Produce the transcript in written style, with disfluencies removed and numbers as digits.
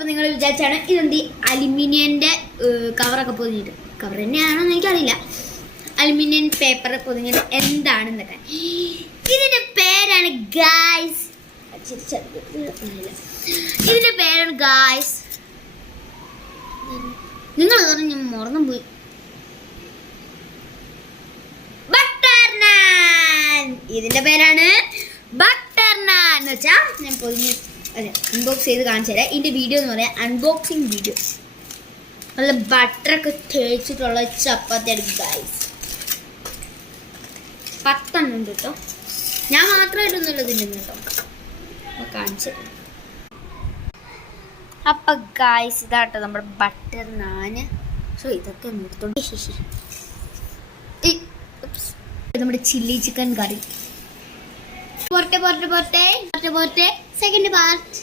അപ്പോൾ നിങ്ങൾ വിചാരിച്ചാണ് ഇതെന്ത് അലുമിനിയൻ്റെ കവറൊക്കെ പൊതിഞ്ഞിട്ട്, കവർ തന്നെയാണോന്ന് എനിക്കറിയില്ല. അലുമിനിയം പേപ്പർ പൊതിഞ്ഞിട്ട് എന്താണെന്നൊക്കെ. ഇതിൻ്റെ പേരാണ് ഗായ്സ്, ഇതിൻ്റെ പേരാണ് ഗായ്സ്, നിങ്ങൾ പറഞ്ഞു മറന്നു പോയി, ബട്ടർ നാൻ. ഇതിൻ്റെ പേരാണ് ബട്ടർ നാൻ എന്ന് വെച്ചാൽ ഞാൻ പൊതിഞ്ഞ് അതെ അൺബോക്സ് ചെയ്ത് കാണിച്ചു തരാം. ഇതിൻ്റെ വീഡിയോ എന്ന് പറയാം അൺബോക്സിങ് വീഡിയോ. നല്ല ബട്ടറൊക്കെ തേച്ചിട്ടുള്ള ചപ്പാത്തിയാണ് ഗൈസ്. 10 ഉണ്ട് കേട്ടോ, ഞാൻ മാത്രമായിട്ടൊന്നുമില്ല തിന്നുന്നു കേട്ടോ, കാണിച്ചു. അപ്പം ഗൈസ് ഇതാട്ടോ നമ്മുടെ ബട്ടർ നാന്. സോ ഇതൊക്കെ നിർത്തോണ്ട് നമ്മുടെ ചില്ലി ചിക്കൻ കറി. പോരട്ടെ സെക്കൻഡ് പാർട്ട്.